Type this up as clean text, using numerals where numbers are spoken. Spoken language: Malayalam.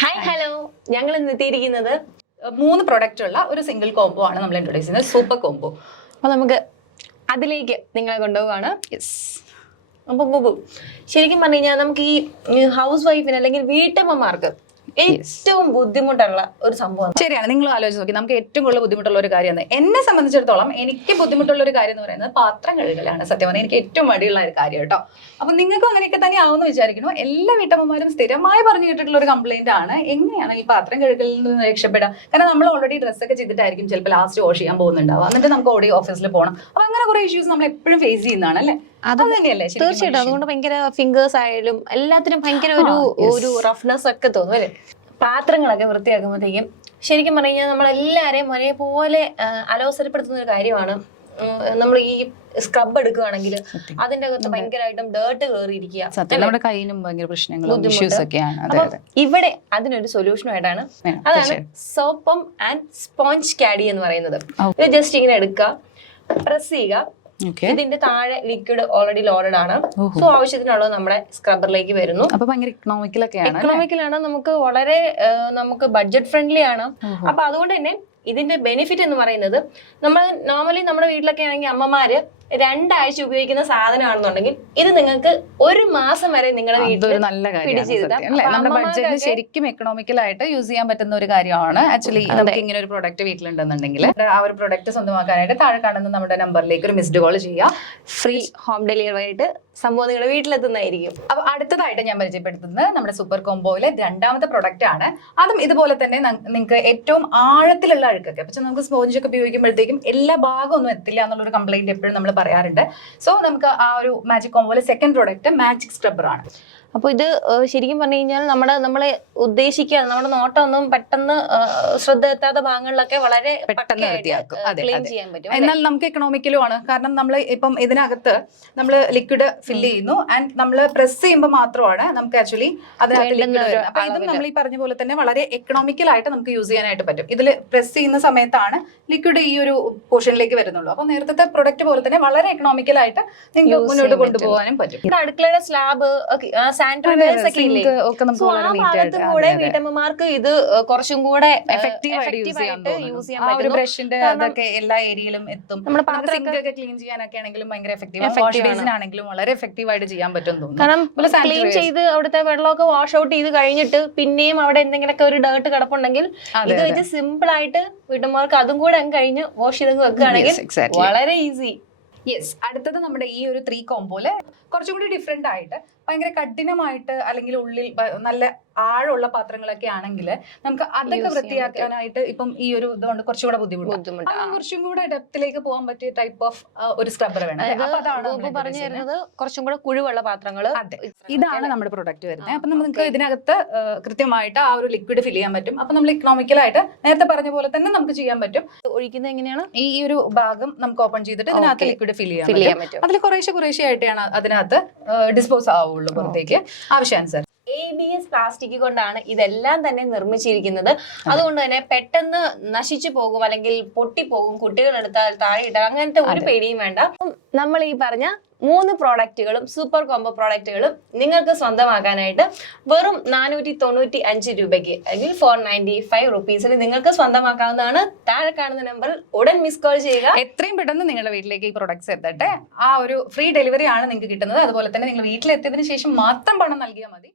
ഹായ് ഹലോ, ഞങ്ങൾ ഇന്ന് എത്തിയിരിക്കുന്നത് 3 പ്രൊഡക്റ്റ് ഉള്ള ഒരു സിംഗിൾ കോംബോ ആണ് നമ്മൾ ഇൻട്രൊഡ്യൂസ് ചെയ്യുന്നത്, സൂപ്പർ കോംബോ. അപ്പൊ നമുക്ക് അതിലേക്ക് നിങ്ങളെ കൊണ്ടുപോവാണ്. യെസ്. അപ്പൊ ശരിക്കും പറഞ്ഞു കഴിഞ്ഞാൽ നമുക്ക് ഈ ഹൗസ് വൈഫിന് അല്ലെങ്കിൽ വീട്ടമ്മമാർക്ക് ഏറ്റവും ബുദ്ധിമുട്ടുള്ള ഒരു സംഭവം. ശരിയാണ്, നിങ്ങൾ ആലോചിച്ച് നോക്കി, നമുക്ക് ഏറ്റവും കൂടുതൽ ബുദ്ധിമുട്ടുള്ള ഒരു കാര്യമാണ്. എന്നെ സംബന്ധിച്ചിടത്തോളം എനിക്ക് ബുദ്ധിമുട്ടുള്ള ഒരു കാര്യം എന്ന് പറയുന്നത് പാത്രം കഴുകലാണ്. സത്യം പറഞ്ഞാൽ എനിക്ക് ഏറ്റവും മടിയുള്ള ഒരു കാര്യം കേട്ടോ. അപ്പൊ നിങ്ങൾക്കും അങ്ങനെയൊക്കെ തന്നെ ആവുമെന്ന് വിചാരിക്കുന്നു. എല്ലാ വീട്ടമ്മമാരും സ്ഥിരമായി പറഞ്ഞു കേട്ടിട്ടുള്ള ഒരു കംപ്ലൈന്റ് ആണ്, എങ്ങനെയാണ് ഈ പാത്രം കഴുകലിൽ നിന്ന് രക്ഷപ്പെടുക. കാരണം നമ്മൾ ഓൾറെഡി ഡ്രസ്സൊക്കെ ചെയ്തിട്ടായിരിക്കും ചിലപ്പോൾ ലാസ്റ്റ് വാഷ് ചെയ്യാൻ പോകുന്നുണ്ടാവുക, എന്നിട്ട് നമുക്ക് ഓടി ഓഫീസിൽ പോകണം. അപ്പൊ അങ്ങനെ കുറെ ഇഷ്യൂസ് നമ്മൾ എപ്പോഴും ഫേസ് ചെയ്യുന്നതാണ് അല്ലേ? അത് തന്നെയല്ലേ തീർച്ചയായിട്ടും. അതുകൊണ്ട് ഭയങ്കര ഫിംഗേഴ്സ് ആയാലും എല്ലാത്തിനും ഭയങ്കര ഒരു റഫ്നെസ് ഒക്കെ തോന്നും അല്ലേ. പാത്രങ്ങളൊക്കെ വൃത്തിയാക്കുമ്പോഴത്തേക്കും ശരിക്കും പറഞ്ഞു കഴിഞ്ഞാൽ നമ്മളെല്ലാവരെയും ഒരേപോലെ അലോസരപ്പെടുത്തുന്ന ഒരു കാര്യമാണ്. നമ്മൾ ഈ സ്ക്രബ് എടുക്കുകയാണെങ്കിൽ അതിന്റെ അകത്ത് ഭയങ്കരമായിട്ടും ഡേർട്ട് കയറിയിരിക്കുക, നമ്മുടെ കയ്യിനും ഭയങ്കര പ്രശ്നങ്ങളും ഇഷ്യൂസ് ഒക്കെയാണ്. ഇവിടെ അതിനൊരു സൊല്യൂഷനായിട്ടാണ് അതാണ് സോപ്പം ആൻഡ് സ്പോഞ്ച് കാഡി എന്ന് പറയുന്നത്. ഇത് ജസ്റ്റ് ഇങ്ങനെ എടുക്കുക, പ്രസ് ചെയ്യുക. ഇതിന്റെ താഴെ ലിക്വിഡ് ഓൾറെഡി ലോഡഡ് ആണ്. സോ ആവശ്യത്തിനുള്ളത് നമ്മുടെ സ്ക്രബറിലേക്ക് വരുന്നു. എക്കണോമിക്കലാണ്, നമുക്ക് വളരെ നമുക്ക് ബഡ്ജറ്റ് ഫ്രണ്ട്ലി ആണ്. അപ്പൊ അതുകൊണ്ട് തന്നെ ഇതിന്റെ ബെനിഫിറ്റ് എന്ന് പറയുന്നത്, നമ്മൾ നോർമലി നമ്മുടെ വീട്ടിലൊക്കെ ആണെങ്കിൽ അമ്മമാര് 2 ആഴ്ച ഉപയോഗിക്കുന്ന സാധനമാണെന്നുണ്ടെങ്കിൽ ഇത് നിങ്ങൾക്ക് 1 മാസം വരെ നിങ്ങളുടെ വീട്ടിൽ നല്ല ബഡ്ജറ്റിൽ ശരിക്കും എക്കണോമിക്കലായിട്ട് യൂസ് ചെയ്യാൻ പറ്റുന്ന ഒരു കാര്യമാണ്. ആക്ച്വലി നമുക്ക് ഇങ്ങനെ ഒരു പ്രൊഡക്റ്റ് വീട്ടിലുണ്ടെന്നുണ്ടെങ്കിൽ ആ ഒരു പ്രൊഡക്റ്റ് സ്വന്തമാക്കാനായിട്ട് താഴെ കാണുന്ന നമ്മുടെ നമ്പറിലേക്ക് ഒരു മിസ്ഡ് കോൾ ചെയ്യുക. ഫ്രീ ഹോം ഡെലിവറി ആയിട്ട് സംഭവം നിങ്ങളുടെ വീട്ടിലെത്തുന്നതായിരിക്കും. അപ്പൊ അടുത്തതായിട്ട് ഞാൻ പരിചയപ്പെടുത്തുന്നത് നമ്മുടെ സൂപ്പർ കോംബോയിലെ 2ാമത്തെ പ്രൊഡക്റ്റ് ആണ്. അതും ഇതുപോലെ തന്നെ നിങ്ങൾക്ക് ഏറ്റവും ആഴത്തിലുള്ള അഴുക്കൊക്കെ, പക്ഷെ നമുക്ക് സ്പോഞ്ച് ഒക്കെ ഉപയോഗിക്കുമ്പോഴത്തേക്കും എല്ലാ ഭാഗം ഒന്നും എത്തില്ല എന്നുള്ളൊരു കംപ്ലൈന്റ് എപ്പോഴും നമ്മൾ പറയാറുണ്ട്. സോ നമുക്ക് ആ ഒരു മാജിക് കോംബോയിലെ സെക്കൻഡ് പ്രൊഡക്റ്റ് മാജിക് സ്ക്രബ്ബർ ആണ്. അപ്പോൾ ഇത് ശരിക്കും പറഞ്ഞു കഴിഞ്ഞാൽ നമ്മളെ ഉദ്ദേശിക്കുക നമ്മുടെ നോട്ടം ഒന്നും പെട്ടെന്ന് ശ്രദ്ധ എത്താത്ത ഭാഗങ്ങളിലൊക്കെ വളരെ പെട്ടെന്ന് ക്ലീൻ ചെയ്യാൻ പറ്റും. എന്നാൽ നമുക്ക് എക്കണോമിക്കലും ആണ്. കാരണം നമ്മൾ ഇപ്പം ഇതിനകത്ത് നമ്മൾ ലിക്വിഡ് ഫില്ല് ചെയ്യുന്നു ആൻഡ് നമ്മൾ പ്രസ് ചെയ്യുമ്പോൾ മാത്രമാണ് നമുക്ക് ആക്ച്വലി അതിനകത്ത് ലിക്വിഡ് വരുന്നത്. അപ്പൊ ഇതും നമ്മൾ ഈ പറഞ്ഞ പോലെ തന്നെ വളരെ എക്കണോമിക്കൽ ആയിട്ട് നമുക്ക് യൂസ് ചെയ്യാനായിട്ട് പറ്റും. ഇതിൽ പ്രസ് ചെയ്യുന്ന സമയത്താണ് ലിക്വിഡ് ഈ ഒരു പോർഷനിലേക്ക് വരുന്നുള്ളൂ. അപ്പൊ നേരത്തെ പ്രൊഡക്റ്റ് പോലെ തന്നെ വളരെ എക്കണോമിക്കൽ ആയിട്ട് നിങ്ങൾക്ക് മുന്നോട്ട് കൊണ്ടുപോകാനും പറ്റും. അടുക്കളയുടെ സ്ലാബ് വീട്ടമ്മമാർക്ക് ഇത് കുറച്ചും കൂടെ എഫക്റ്റീവ് ആയിട്ട് യൂസ് ചെയ്യാൻ പറ്റും. ബ്രഷിന്റെ അതൊക്കെ എല്ലാ ഏരിയയിലും എത്തും. നമ്മുടെ പാത്രമൊക്കെ ക്ലീൻ ചെയ്യാനൊക്കെ ആണെങ്കിലും ഭയങ്കര എഫക്റ്റീവ് വളരെ എഫക്റ്റീവ് ആയിട്ട് ചെയ്യാൻ പറ്റും തോന്നുന്നു. കാരണം ക്ലീൻ ചെയ്ത് അവിടുത്തെ വെള്ളമൊക്കെ വാഷ് ഔട്ട് ചെയ്ത് കഴിഞ്ഞിട്ട് പിന്നെയും അവിടെ എന്തെങ്കിലുമൊക്കെ ഒരു ഡേർട്ട് കിടപ്പുണ്ടെങ്കിൽ ഇത് വെച്ച് സിമ്പിൾ ആയിട്ട് വീട്ടമ്മമാർക്ക് അതും കൂടെ അങ്ങ് കഴിഞ്ഞ് വാഷ് ചെയ്ത് വെക്കുകയാണെങ്കിൽ വളരെ ഈസി. യെസ്. അടുത്തത് നമ്മുടെ ഈ ഒരു 3 കോംബോയില് കുറച്ചും കൂടി ഡിഫറെന്റ് ആയിട്ട് ഭയങ്കര കഠിനമായിട്ട് അല്ലെങ്കിൽ ഉള്ളിൽ നല്ല ആഴമുള്ള പാത്രങ്ങളൊക്കെ ആണെങ്കിൽ നമുക്ക് അതൊക്കെ വൃത്തിയാക്കാനായിട്ട് ഇപ്പം ഈ ഒരു ഇതുകൊണ്ട് കുറച്ചുകൂടെ ബുദ്ധിമുട്ട്, കുറച്ചും കൂടെ ഡെപ്തിലേക്ക് പോകാൻ പറ്റിയ ടൈപ്പ് ഓഫ് ഒരു സ്ക്രബ്ബർ വേണം. പറഞ്ഞു തരുന്നത് കുറച്ചും കൂടെ കുഴിവുള്ള പാത്രങ്ങൾ. ഇതാണ് നമ്മുടെ പ്രൊഡക്റ്റ് വരുന്നത്. അപ്പൊ നമുക്ക് ഇതിനകത്ത് കൃത്യമായിട്ട് ആ ഒരു ലിക്വിഡ് ഫിൽ ചെയ്യാൻ പറ്റും. അപ്പൊ നമ്മൾ ഇക്കണോമിക്കലായിട്ട് നേരത്തെ പറഞ്ഞ പോലെ തന്നെ നമുക്ക് ചെയ്യാൻ പറ്റും. ഒഴിക്കുന്നത് എങ്ങനെയാണ്? ഈ ഒരു ഭാഗം നമുക്ക് ഓപ്പൺ ചെയ്തിട്ട് ഇതിനകത്ത് ലിക്വിഡ് ഫിൽ ചെയ്യാൻ പറ്റും. അതിൽ കുറേശ്ശെ ആയിട്ടാണ് അതിനകത്ത് ഡിസ്പോസ് ആവുള്ളൂ പുറത്തേക്ക് ആവശ്യാനുസരണം. ABS പ്ലാസ്റ്റിക് കൊണ്ടാണ് ഇതെല്ലാം തന്നെ നിർമ്മിച്ചിരിക്കുന്നത്. അതുകൊണ്ട് തന്നെ പെട്ടെന്ന് നശിച്ചു പോകും അല്ലെങ്കിൽ പൊട്ടിപ്പോകും, കുട്ടികൾ എടുത്താൽ താഴെ ഇട്ടാൽ അങ്ങനത്തെ ഒരു പേടിയും വേണ്ട. നമ്മൾ ഈ പറഞ്ഞ 3 പ്രോഡക്റ്റുകളും സൂപ്പർ കോംബോ പ്രോഡക്റ്റുകളും നിങ്ങൾക്ക് സ്വന്തമാക്കാനായിട്ട് വെറും 495 രൂപയ്ക്ക് അല്ലെങ്കിൽ 495 റുപ്പീസിൽ നിങ്ങൾക്ക് സ്വന്തമാക്കാവുന്നതാണ്. താഴെ കാണുന്ന നമ്പറിൽ ഉടൻ മിസ് കോൾ ചെയ്യുക. എത്രയും പെട്ടെന്ന് നിങ്ങളുടെ വീട്ടിലേക്ക് ഈ പ്രൊഡക്ട്സ് എത്തട്ടെ. ആ ഒരു ഫ്രീ ഡെലിവറി ആണ് നിങ്ങൾക്ക് കിട്ടുന്നത്. അതുപോലെ തന്നെ നിങ്ങൾ വീട്ടിലെത്തിയതിനു ശേഷം മാത്രം പണം നൽകിയാൽ മതി.